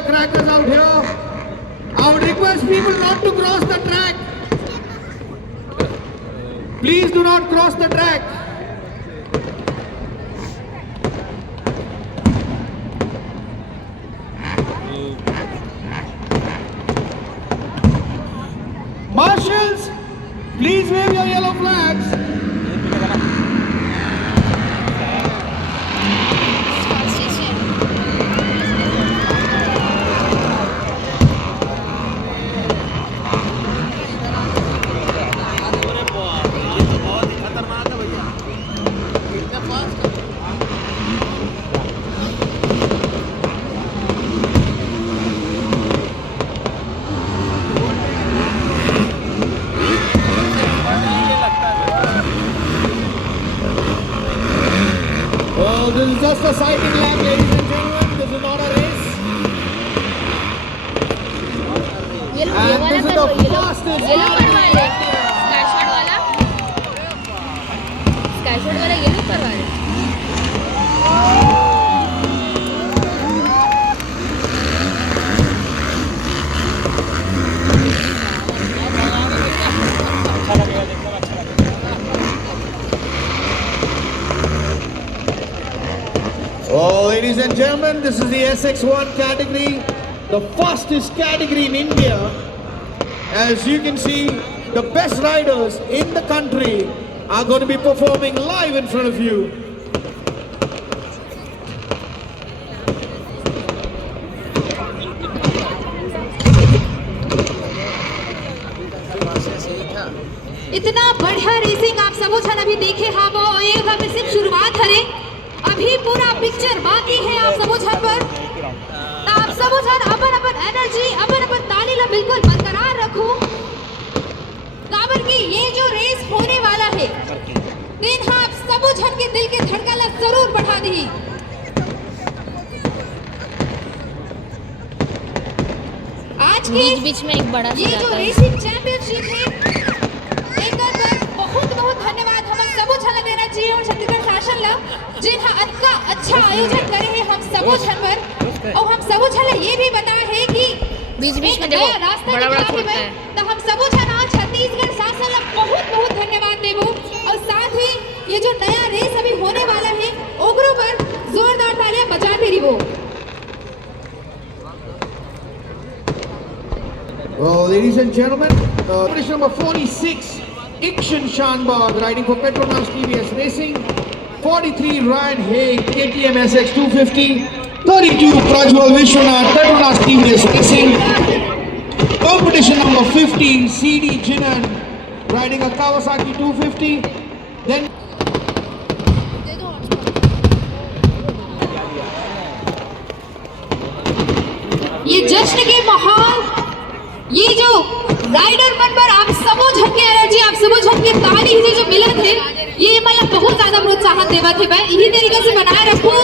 firecrackers out here. I would request people not to cross the track. Please do not cross the track. Marshals, please wave your yellow flags. Oh, this is just a sighting lap, ladies and gentlemen. This is not a race. And this is the fastest yellow करवा रहे Oh, ladies and gentlemen, this is the SX1 category, the fastest category in India. As you can see, the best riders in the country are going to be performing live in front of you. इतना बढ़िया racing आप सब छन अभी देखे हाँ वो एक हम सिर्फ शुरुआत हरे अभी पूरा पिक्चर बाकी है आप सब छन पर आप सब छन अपन अपन एनर्जी अपन अपन ताली ला बिल्कुल बरकरार रखो काबर की ये जो रेस होने वाला है दिन आप सब छन के दिल के धड़कन ला जरूर बढ़ा दी आज के बीच में एक बड़ा ये जो रेसिंग चैंपियनशिप है बहुत धन्यवाद हम सबो छन देना चाहिए और छत्तीसगढ़ शासन ला जिन्हा अनका अच्छा आयोजन करे हैं हम सबो छन पर और हम सबो छन ये भी बता है कि बीच में देखो बड़ा बड़ा छोटा है तो हम सबो छन आज छत्तीसगढ़ शासन ला बहुत धन्यवाद देबो और साथ ही ये जो नया रेस अभी होने वाला है ओकरो पर जोरदार तालियां बजाते रहिबो। Well, ladies and gentlemen, competition number 46. Ikshan Shanbag riding for Petronas TVS Racing, 43 Ryan Haig KTM SX 250, 32 Prajwal Vishwanath Petronas TVS Racing, competition number 50 CD Jinan riding a Kawasaki 250, then ये जश्न के माहौल ये जो राइडर मन पर आप सबो झन के एनर्जी आप सबो झन के ताली से जो मिलत है ये मतलब बहुत ज्यादा प्रोत्साहन देवत है भाई यही तरीके से बनाए रखो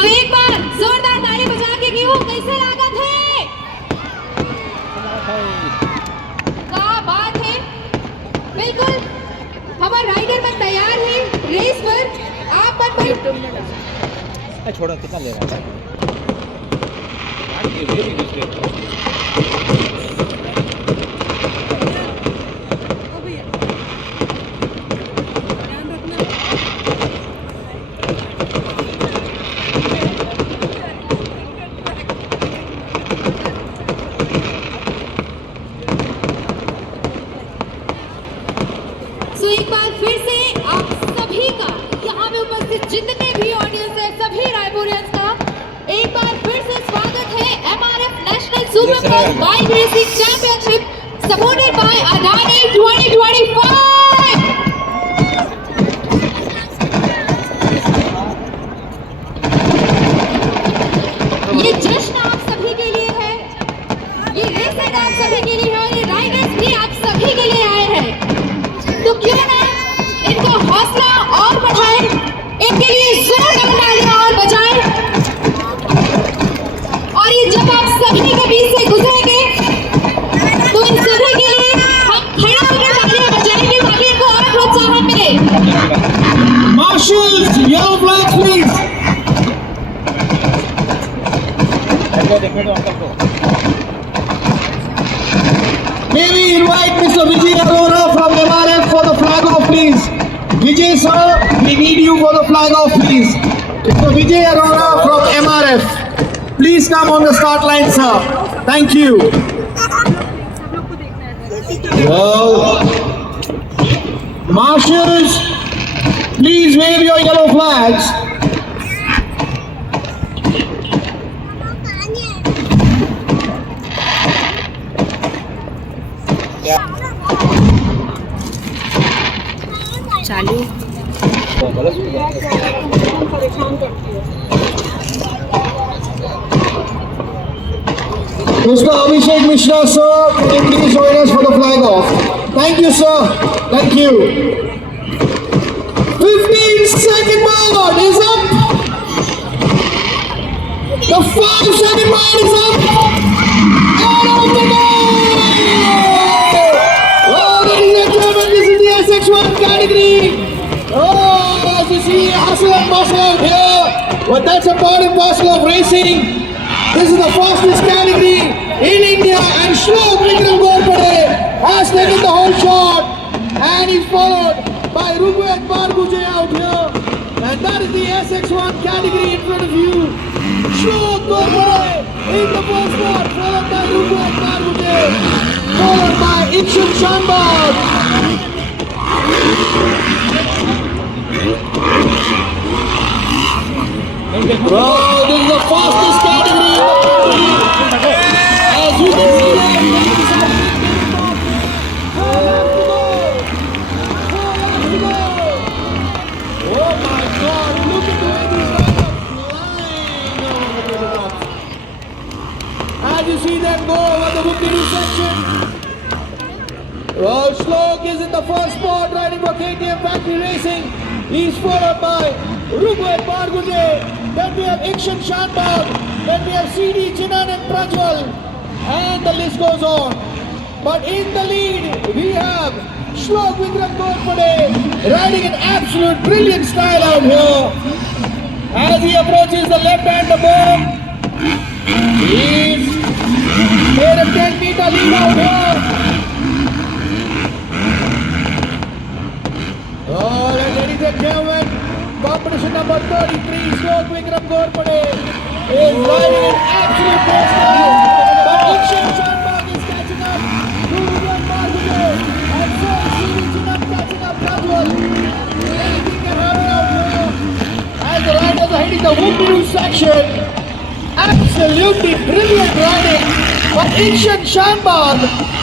और एक बार जोरदार ताली बजा के कि वो कैसे लागत है क्या बात है बिल्कुल हमारा राइडर मन तैयार है रेस पर आप पर छोड़ो कितना ले रहा है एक बार फिर से आप सभी का यहाँ में उपस्थित जितने भी ऑडियंस है सभी रायपुरियंस का एक बार फिर से स्वागत है MRF national super cross bike racing championship supported by Adani 2025। ये जश्न आप सभी के लिए है ये रेसिंग आप सभी के लिए है और ये राइडर्स भी आप सभी के लिए आए हैं तो क्यों ना इनको हौसला और बढ़ाएं इनके लिए जोरदार तालियां और बजाएं और ये जब आप सभी के बीच से गुजरेंगे तो इन सभी के लिए हम खड़े होकर तालियां बजाएंगे ताकि इनको और प्रोत्साहन मिले। Marshals, yellow flags please. May we invite Mr. Vijay Arora from MRF for the flag off, please. Vijay sir, we need you for the flag off, please. Mr. Vijay Arora from MRF, please come on the start line, sir. Thank you. Well, marshals, please wave your yellow flags. चालू Mr. Abhishek Mishra, sir, please join us for the flag off. Thank you, sir. Thank you. 15-second board is up. The 5-second board is up. Out of the goal! Oh, ladies and gentlemen, this is the SX1 category. Oh, as you see, hustle and bustle out here. But that's a part and parcel of racing. This is the fastest category in India, and Shlok Vikram Gorpade has taken the whole shot, and he's followed by Rugved Barguje out here, and that is the SX1 category in front of you. Shlok Gorpade in the first spot, followed by Rugved Barguje, followed by Ikshan Shanbag. Bro, this is the fastest category in the country. As you can see there, oh my God, look at the way these guys are flying over the top. As you see them go over the Bukuru section. Well, Shlok is in the first spot riding for KTM Factory Racing. He's followed by Rugved Barguje. Then we have Ikshan Shanbag. Then we have CD Chinan and Prajwal. And the list goes on. But in the lead, we have Shlok Vikram Gorpade riding in absolute brilliant style out here. As he approaches the left hand of the bomb, he's made a 10-meter lead out here. Oh, ladies and gentlemen, competition number 33, Shlok Vikram Gorpade is riding in absolute best style. But Ikshan Shanbag is catching up to Rugved Barguje, and so is CD Chinan catching up Prajwal. Anything can happen out here as the riders are hitting the Whoopidoo section. Absolutely brilliant riding. But Ikshan Shanbag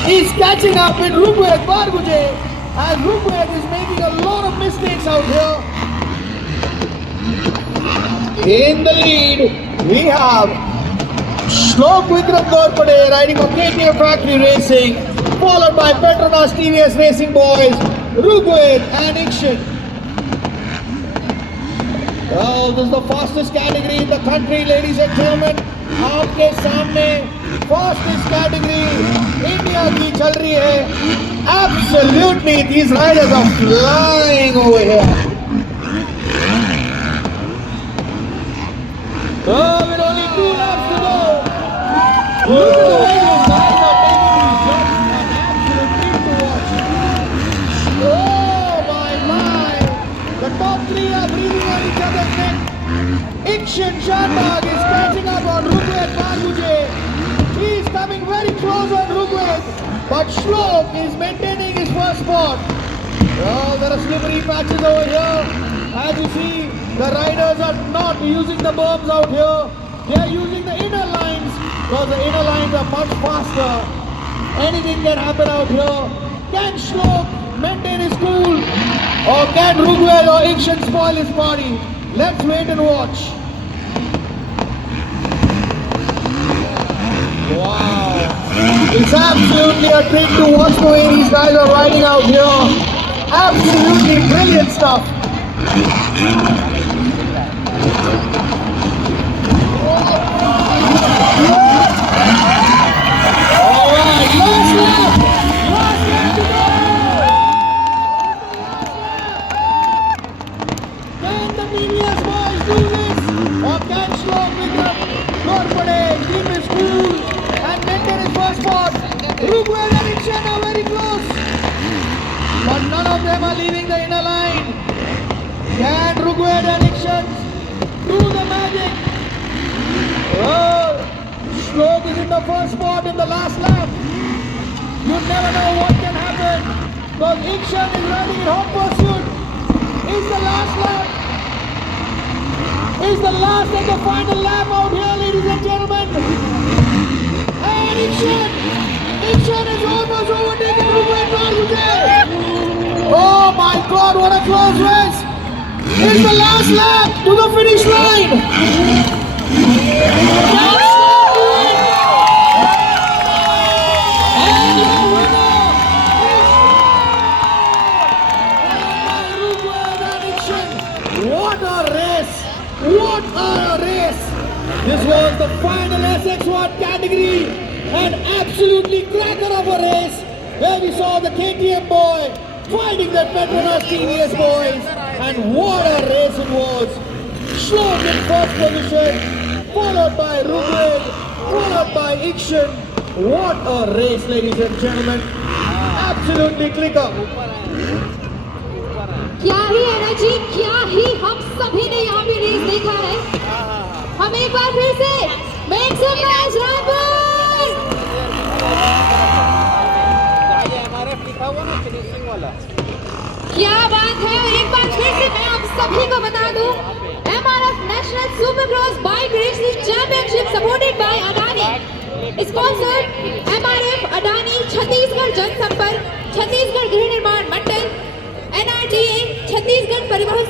is catching up with Rugved Barguje, as Rugved is making a lot of mistakes out here. In the lead, we have Shlok Vikram Gorpade riding for KTM Factory Racing, followed by Petronas TVS Racing Boys, Rugved and Ikshan. Oh, this is the fastest category in the country, ladies and gentlemen. आपके सामने fastest category India की चल रही है. Absolutely, these riders are flying over here. Oh, with only 2 laps to go. Look at the way these guys are taking these shots. An absolute treat to watch. Oh my. The top 3 are breathing on each other's neck. Ikshan Shanbag is catching up on Rugved Barguje. He is coming very close on Rugved, but Shlok is maintaining his first spot. Oh, there are slippery patches over here. As you see, the riders are not using the berms out here. They are using the inner lines because the inner lines are much faster. Anything can happen out here. Can Shlok maintain his cool, or can Rugved or Ikshan spoil his party? Let's wait and watch. Wow. It's absolutely a treat to watch the way these guys are riding out here. Absolutely brilliant stuff. Alright, last lap. Last lap to go. Can the TVS boys do this? Or can Shlok Vikram Gorpade keep it Rugved and Ikshan are very close, but none of them are leaving the inner line. Can Rugved and Ikshan do the magic? Oh, Shlok is in the first spot in the last lap. You never know what can happen, because Ikshan is riding in hot pursuit. Is the last lap? Is the last and the final lap out here, ladies and gentlemen? And Ikshan has almost overtaken Rugved Margute. Oh my God, what a close race! It's the last lap to the finish line. Can Shlok do it? And your winner is Rugved and Ikshan. What a race! What a race! This was the final SX1 category, an absolutely cracker of a race, where we saw the KTM boy fighting the Petronas TVS boys, and what a race it was! Shlok in first position, followed by Rugved, followed by Ikshan. What a race, ladies and gentlemen! Absolutely clicker. क्या ही energy, क्या ही हम सभी ने यहाँ पे race देखा है। हम एक बार फिर से मेक सम नॉइज रायपुर। क्या बात है, एक बार फिर से मैं आप सभी को बता दूं, MRF national super cross bike racing championship supported by Adani, sponsored MRF Adani Chhattisgarh जनसंपर्क, छत्तीसगढ़ गृह निर्माण मंडल, NRDA छत्तीसगढ़ परिवहन